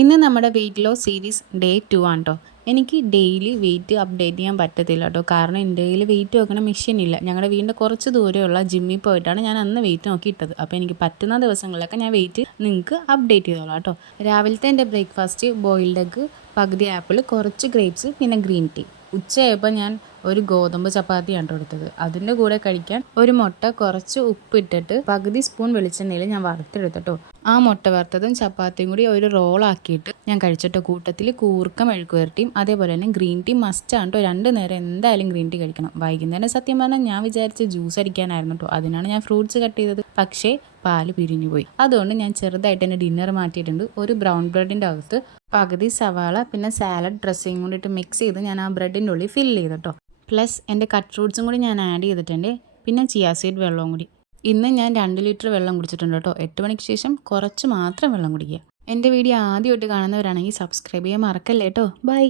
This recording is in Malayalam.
ഇന്ന് നമ്മുടെ വെയിറ്റ് ലോസ് സീരീസ് ഡേ 2 ആണ് കേട്ടോ. എനിക്ക് ഡെയിലി വെയിറ്റ് അപ്ഡേറ്റ് ചെയ്യാൻ പറ്റത്തില്ല കേട്ടോ. കാരണം എൻ്റെ കയ്യിൽ വെയിറ്റ് വെക്കണ മെഷീൻ ഇല്ല. ഞങ്ങളുടെ വീടിൻ്റെ കുറച്ച് ദൂരെയുള്ള ജിമ്മിൽ പോയിട്ടാണ് ഞാൻ അന്ന് വെയിറ്റ് നോക്കി ഇട്ടത്. അപ്പോൾ എനിക്ക് പറ്റുന്ന ദിവസങ്ങളിലൊക്കെ ഞാൻ വെയിറ്റ് നിങ്ങൾക്ക് അപ്ഡേറ്റ് ചെയ്തോളാം കേട്ടോ. രാവിലത്തെ എൻ്റെ ബ്രേക്ക്ഫാസ്റ്റ് ബോയിൽഡ് എഗ്ഗ്, പകുതി ആപ്പിൾ, കുറച്ച് ഗ്രേപ്സ്, പിന്നെ ഗ്രീൻ ടീ. ഉച്ചയായപ്പോൾ ഞാൻ ഒരു ഗോതമ്പ് ചപ്പാത്തിയാണ് എടുത്തത്. അതിൻ്റെ കൂടെ കഴിക്കാൻ ഒരു മുട്ട കുറച്ച് ഉപ്പിട്ടിട്ട് പകുതി സ്പൂൺ വെളിച്ചെണ്ണയിൽ ഞാൻ വറുത്തെടുത്തിട്ടോ. ആ മുട്ട വറുത്തതും ചപ്പാത്തിയും കൂടി ഒരു റോളാക്കിയിട്ട് ഞാൻ കഴിച്ചിട്ടോ. കൂട്ടത്തിൽ കൂർക്ക മെഴുക്ക് വരട്ടിയും അതേപോലെ തന്നെ ഗ്രീൻ ടീ മസ്റ്റാണ് കേട്ടോ. 2 നേരം എന്തായാലും ഗ്രീൻ ടീ കഴിക്കണം. വൈകുന്നേരം സത്യം പറഞ്ഞാൽ ഞാൻ വിചാരിച്ച് ജ്യൂസ് അടിക്കാനായിരുന്നു കേട്ടോ. അതിനാണ് ഞാൻ ഫ്രൂട്ട്സ് കട്ട് ചെയ്തത്. പക്ഷേ പാല് പിരിഞ്ഞു പോയി. അതുകൊണ്ട് ഞാൻ ചെറുതായിട്ട് എൻ്റെ ഡിന്നർ മാറ്റിയിട്ടുണ്ട്. ഒരു ബ്രൗൺ ബ്രെഡിൻ്റെ അകത്ത് പകുതി സവാള പിന്നെ സാലഡ് ഡ്രസ്സിങ് കൂടിയിട്ട് മിക്സ് ചെയ്ത് ഞാൻ ആ ബ്രെഡിൻ്റെ ഉള്ളിൽ ഫില്ല് ചെയ്തിട്ടോ. പ്ലസ് എൻ്റെ കട്ട് ഫ്രൂട്ട്സും കൂടി ഞാൻ ആഡ് ചെയ്തിട്ടുണ്ട്. പിന്നെ ചിയാ സീഡ് വെള്ളവും കൂടി. ഇന്ന് ഞാൻ 2 ലിറ്റർ വെള്ളം കുടിച്ചിട്ടുണ്ട് കേട്ടോ. 8 മണിക്ക് ശേഷം കുറച്ച് മാത്രം വെള്ളം കുടിക്കുക. എൻ്റെ വീഡിയോ ആദ്യമായിട്ട് കാണുന്നവരാണെങ്കിൽ സബ്സ്ക്രൈബ് ചെയ്യാൻ മറക്കല്ലേ കേട്ടോ. ബൈ.